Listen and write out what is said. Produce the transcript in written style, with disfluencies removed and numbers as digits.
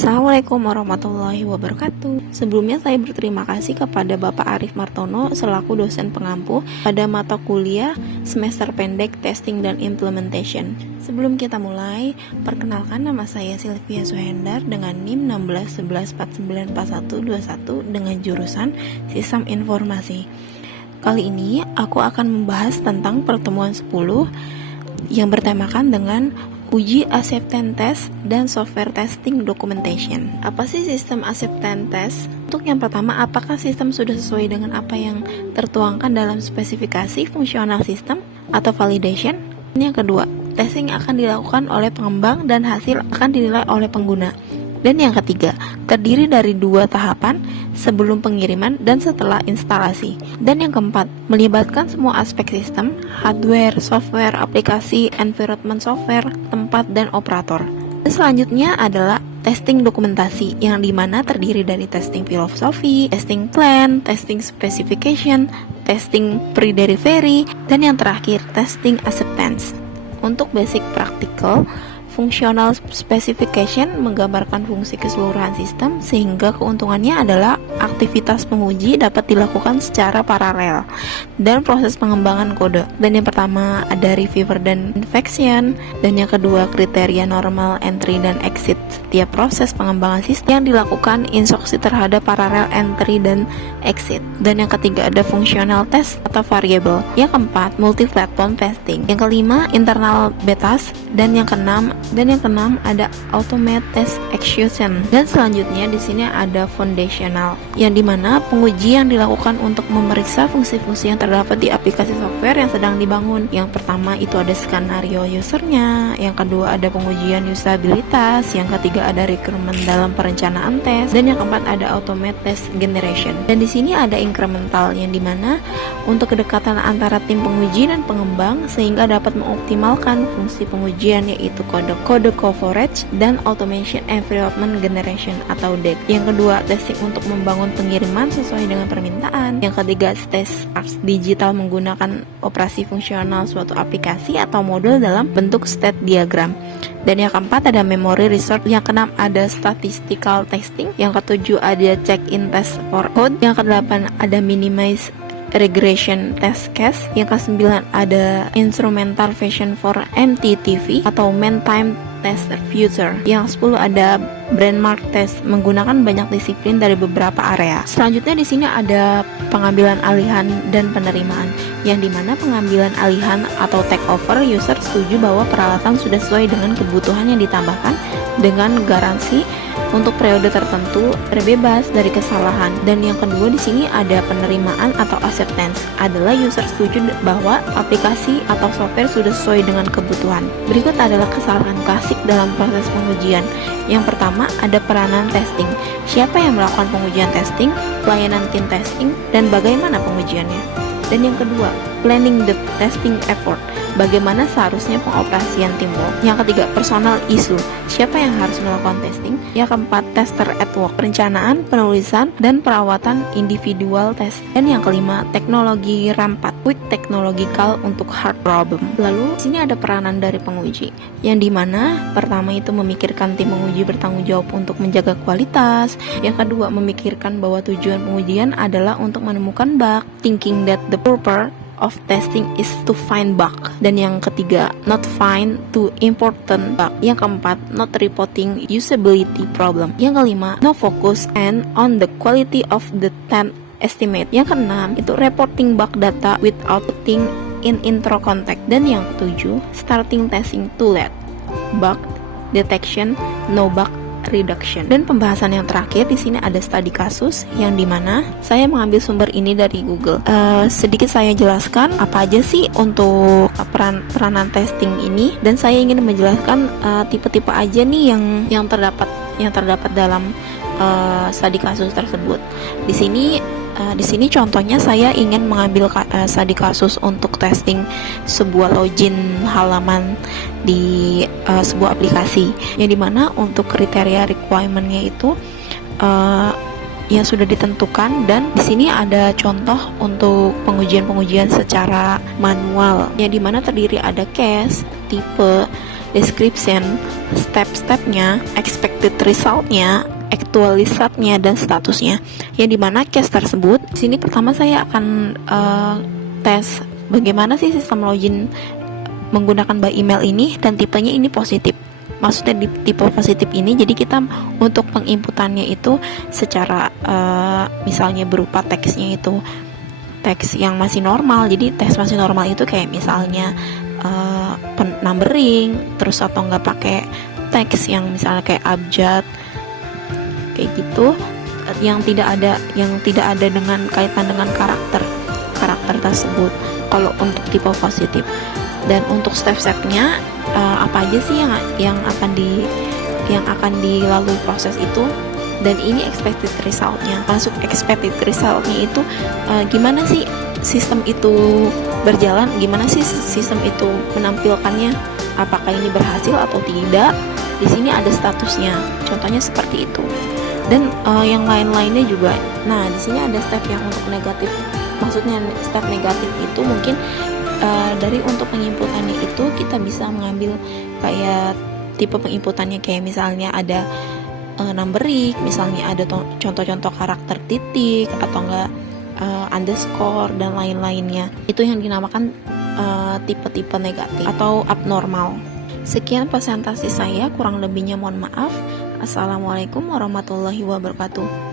Assalamualaikum warahmatullahi wabarakatuh. Sebelumnya saya berterima kasih kepada Bapak Arif Martono selaku dosen pengampu pada mata kuliah semester pendek Testing dan Implementation. Sebelum kita mulai, perkenalkan nama saya Sylvia Suhendar dengan NIM 1611494121 dengan jurusan Sistem Informasi. Kali ini aku akan membahas tentang pertemuan 10 yang bertemakan dengan uji acceptance test dan software testing documentation. Apa sih sistem acceptance test? Untuk yang pertama, apakah sistem sudah sesuai dengan apa yang tertuangkan dalam spesifikasi fungsional sistem atau validation? Yang kedua, testing akan dilakukan oleh pengembang dan hasil akan dinilai oleh pengguna. Dan yang ketiga, terdiri dari 2 tahapan, sebelum pengiriman dan setelah instalasi. Dan yang keempat, melibatkan semua aspek sistem, hardware, software, aplikasi, environment software, tempat, dan operator. Dan selanjutnya adalah testing dokumentasi, yang dimana terdiri dari testing filosofi, testing plan, testing specification, testing pre-delivery, dan yang terakhir, testing acceptance. Untuk basic practical, Functional specification menggambarkan fungsi keseluruhan sistem sehingga keuntungannya adalah aktivitas penguji dapat dilakukan secara paralel dan proses pengembangan kode. Dan yang pertama ada reviewer dan infection, dan yang kedua kriteria normal entry dan exit setiap proses pengembangan sistem yang dilakukan instruksi terhadap paralel entry dan exit. Dan yang ketiga ada functional test atau variable. Yang keempat multi-platform testing. Yang kelima internal betas, dan yang keenam ada automate test execution. Dan selanjutnya di sini ada foundational, yang dimana penguji yang dilakukan untuk memeriksa fungsi-fungsi yang terdapat di aplikasi software yang sedang dibangun. Yang pertama itu ada skenario usernya, yang kedua ada pengujian usabilitas, yang ketiga ada requirement dalam perencanaan tes, dan yang keempat ada automate test generation. Dan di sini ada incremental, yang dimana untuk kedekatan antara tim penguji dan pengembang sehingga dapat mengoptimalkan fungsi pengujian, yaitu kode coverage dan automation environment generation atau DEG. Yang kedua, testing untuk membangun pengiriman sesuai dengan permintaan. Yang ketiga, test digital menggunakan operasi fungsional suatu aplikasi atau modul dalam bentuk state diagram. Dan yang keempat ada memory research. Yang keenam ada statistical testing. Yang ketujuh ada check-in test for code. Yang kedelapan ada minimize regression test case. Yang kesembilan ada instrumental version for MTTV atau main time test future. Yang 10 ada brandmark test menggunakan banyak disiplin dari beberapa area. Selanjutnya di sini ada pengambilan alihan dan penerimaan, yang dimana pengambilan alihan atau take over user setuju bahwa peralatan sudah sesuai dengan kebutuhan yang ditambahkan dengan garansi untuk periode tertentu terbebas dari kesalahan. Dan yang kedua di sini ada penerimaan atau acceptance, adalah user setuju bahwa aplikasi atau software sudah sesuai dengan kebutuhan. Berikut adalah kesalahan klasik dalam proses pengujian. Yang pertama ada peranan testing. Siapa yang melakukan pengujian testing, pelayanan tim testing, dan bagaimana pengujiannya. Dan yang kedua, planning the testing effort. Bagaimana seharusnya pengoperasian teamwork. Yang ketiga, personal issue. Siapa yang harus melakukan testing. Yang keempat, tester at work. Perencanaan, penulisan, dan perawatan individual test. Dan yang kelima, teknologi rampat. Quick technological untuk hard problem. Lalu, sini ada peranan dari penguji, yang dimana pertama itu memikirkan tim penguji bertanggung jawab untuk menjaga kualitas. Yang kedua, memikirkan bahwa tujuan pengujian adalah untuk menemukan bug. Thinking that the purpose of testing is to find bug. Dan yang ketiga, not find too important bug. Yang keempat, not reporting usability problem. Yang kelima, no focus and on the quality of the time estimate. Yang keenam, itu reporting bug data without putting in intro context. Dan yang ketujuh, starting testing too late. Bug detection, no bug reduction. Dan pembahasan yang terakhir di sini ada studi kasus, yang dimana saya mengambil sumber ini dari Google. Sedikit saya jelaskan apa aja sih untuk peranan testing ini, dan saya ingin menjelaskan tipe-tipe aja nih yang terdapat dalam studi kasus tersebut. Di sini contohnya saya ingin mengambil studi kasus untuk testing sebuah login halaman di sebuah aplikasi, yang dimana untuk kriteria requirement-nya itu yang sudah ditentukan. Dan di sini ada contoh untuk pengujian secara manual, yang dimana terdiri ada case, tipe, description, step-stepnya, expected resultnya, actualisatnya, dan statusnya. Yang dimana case tersebut, di sini pertama saya akan tes bagaimana sih sistem login menggunakan by email ini, dan tipenya ini positif. Maksudnya di tipe positif ini, jadi kita untuk penginputannya itu secara misalnya berupa teksnya itu teks yang masih normal. Jadi teks masih normal itu kayak misalnya numbering, terus atau nggak pakai teks yang misalnya kayak abjad kayak gitu, yang tidak ada dengan kaitan dengan karakter tersebut kalau untuk tipe positif. Dan untuk step-stepnya apa aja sih yang akan dilalui proses itu, dan ini expected resultnya. Masuk expected resultnya itu gimana sih sistem itu berjalan, gimana sih sistem itu menampilkannya, apakah ini berhasil atau tidak. Di sini ada statusnya, contohnya seperti itu. Dan yang lain-lainnya juga. Nah, di sini ada step yang untuk negatif. Maksudnya step negatif itu mungkin dari untuk penginputannya itu kita bisa mengambil kayak tipe penginputannya, kayak misalnya ada numbering, misalnya ada contoh-contoh karakter titik atau enggak underscore dan lain-lainnya. Itu yang dinamakan tipe-tipe negatif atau abnormal. Sekian presentasi saya, kurang lebihnya mohon maaf. Assalamualaikum warahmatullahi wabarakatuh.